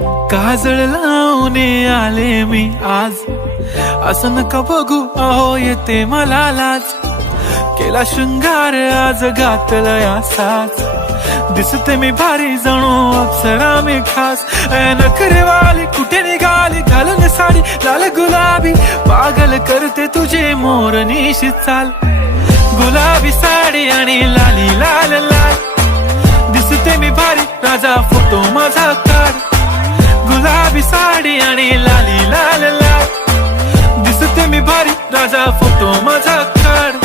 काजळ लावून आले मी आज, असं नका बघू अहो येते मला लाज. केला शृंगार आज घातलाय असाच, दिसते मी भारी जणू अप्सरा मी खास. नखरेवाली कुठे निघाली घालून साडी लाल गुलाबी, पागल करते तुझे मोरनीशी चाल. गुलाबी साडी आणि लाली लाल लाल, दिसते मी भारी राजा फोटो माझा काढ. गुलाबी साडी आणि लाली लाल लाल, दिसते मी भारी राजा फोटो माझा काढ.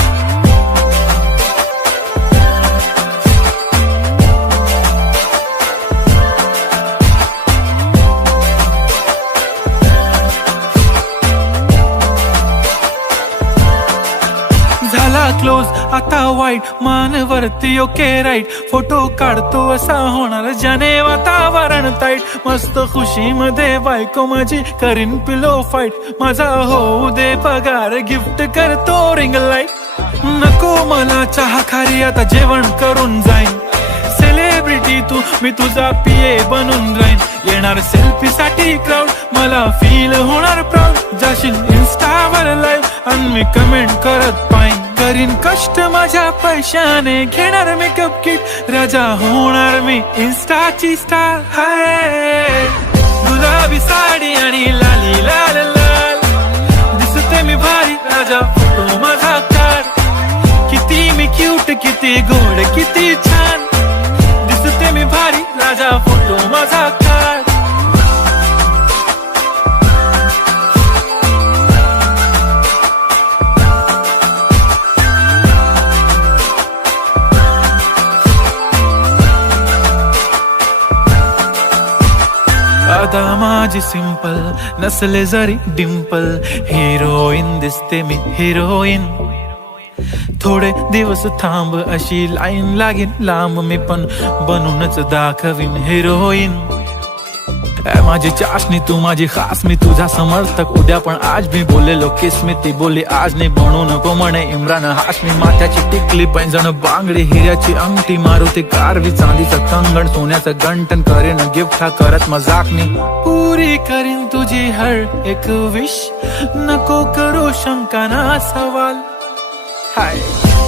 झाला क्लोज आता वाईट, मानवरती ओके राईट. फोटो काढतो असा होणार ज्याने वातावरण ताईट. मस्त खुशी मध्ये बायको माझी करीन पिलो फाईट. माझा होऊ दे पगार गिफ्ट करतो रिंग लाईट. नको मला चहा खारी आता जेवण करून जाईन. सेलिब्रिटी तू मी तुझा पिये बनून राहीन. येणार सेल्फी साठी क्राऊड मला फील होणार प्राऊड. जाशील इन्स्टावर लाईव्ह आणि मी कमेंट करत पाईन. करीन कष्ट माझ्या पैशाने घेणार मेकअप किट. राजा होणार मी इन्स्टाची स्टार. हाय गुलाबी साडी आणि लाली लाल लाल, दिसते मी भारी राजा फोटो माझा काढ. किती मी क्यूट किती गोड किती छान, दिसते मी भारी राजा फोटो माझा काढ. आता माझी सिंपल नसले जरी डिंपल, हिरोईन दिसते मी हिरोईन. थोडे दिवस थांब अशी लाईन लागेल लांब, मी पण बनूनच दाखवीन हिरोईन. माझी चाशनी तू माझी खास, मी तुझा समर्थक उद्या पण आज मी बोलेलो किस मी. ती बोली आज नाही बनू नको म्हणे इम्रान हाशमी. माथ्याची टिकली पैंजण बांगडी हिऱ्याची अंगठी, मारुती कारवी चांदीचं कंगण सोन्याचं गंटन. करेन गिफ्ट हा करत मजाकनी, पुरी करीन तुझी हर एक विश. नको करू शंका ना सवाल. हाय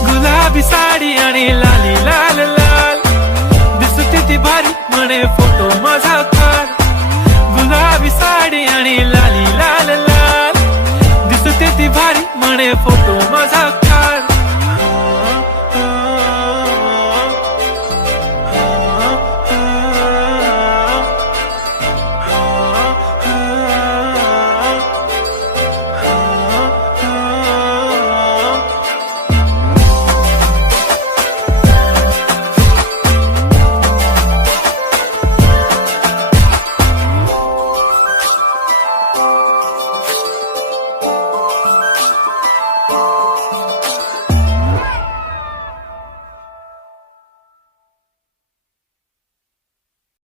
गुलाबी साडी आणि लाली लाल लाल, दिसते ती भारी म्हणे फोटो माझा काढ. गुलाबी साडी आणि लाली लाल लाल, दिसते ती भारी म्हणे फोटो